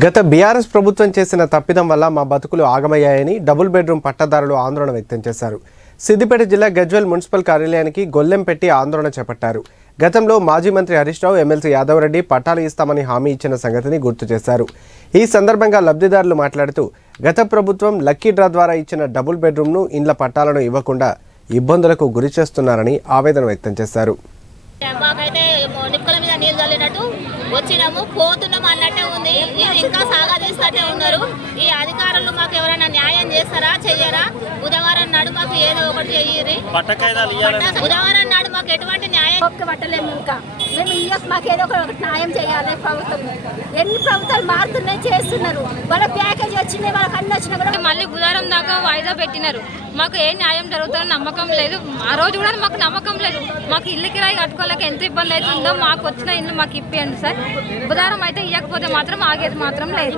గత బీఆర్ఎస్ ప్రభుత్వం చేసిన తప్పిదం వల్ల మా బతుకులు ఆగమయ్యాయని డబుల్ బెడ్రూమ్ పట్టదారులు ఆందోళన వ్యక్తం చేశారు. సిద్దిపేట జిల్లా గజ్వెల్ మున్సిపల్ కార్యాలయానికి గొల్లెం పెట్టి ఆందోళన చేపట్టారు. గతంలో మాజీ మంత్రి హరీష్ రావు ఎమ్మెల్సీ యాదవరెడ్డి పట్టాలు ఇస్తామని హామీ ఇచ్చిన సంగతిని గుర్తు చేశారు. ఈ సందర్భంగా లబ్ధిదారులు మాట్లాడుతూ గత ప్రభుత్వం లక్కీ డ్రా ద్వారా ఇచ్చిన డబుల్ బెడ్రూమ్ను ఇండ్ల పట్టాలను ఇవ్వకుండా ఇబ్బందులకు గురి చేస్తున్నారని ఆవేదన వ్యక్తం చేశారు. మాకైతే నిప్పుల మీద వచ్చినాము పోతున్నాము అన్నట్టే ఉంది. ఇది ఇంకా సాగదీస్తూనే ఉన్నారు. ఈ అధికారులు మాకు ఎవరైనా న్యాయం చేస్తారా చెయ్య బుధవారం నాడు మాకు ఏదో ఒకటి చెయ్యి పట్టకాయదాలు ఇవ్వాలని బుధవారం నాడు మాకు ఎటువంటి న్యాయం పట్టలేము ఇంకా. మేము ఇయ్యక మాకు ఏదో ఒక ఒకటి న్యాయం చేయాలి ప్రభుత్వం. ఎన్ని ప్రభుత్వాలు మారుతున్నాయి చేస్తున్నారు. వాళ్ళ ప్యాకేజ్ వచ్చినాయి వాళ్ళకి అన్ని వచ్చినా కూడా మళ్ళీ బుధవారం దాకా వాయిదా పెట్టినారు. మాకు ఏ న్యాయం జరుగుతుందో నమ్మకం లేదు. ఆ రోజు కూడా మాకు నమ్మకం లేదు. మాకు ఇల్లు కిరాయి కట్టుకోలేక ఎంత ఇబ్బంది అవుతుందో మాకు వచ్చిన ఇల్లు మాకు ఇప్పియండి సార్. బుధవారం అయితే ఇవ్వకపోతే మాత్రం ఆగేది మాత్రం లేదు.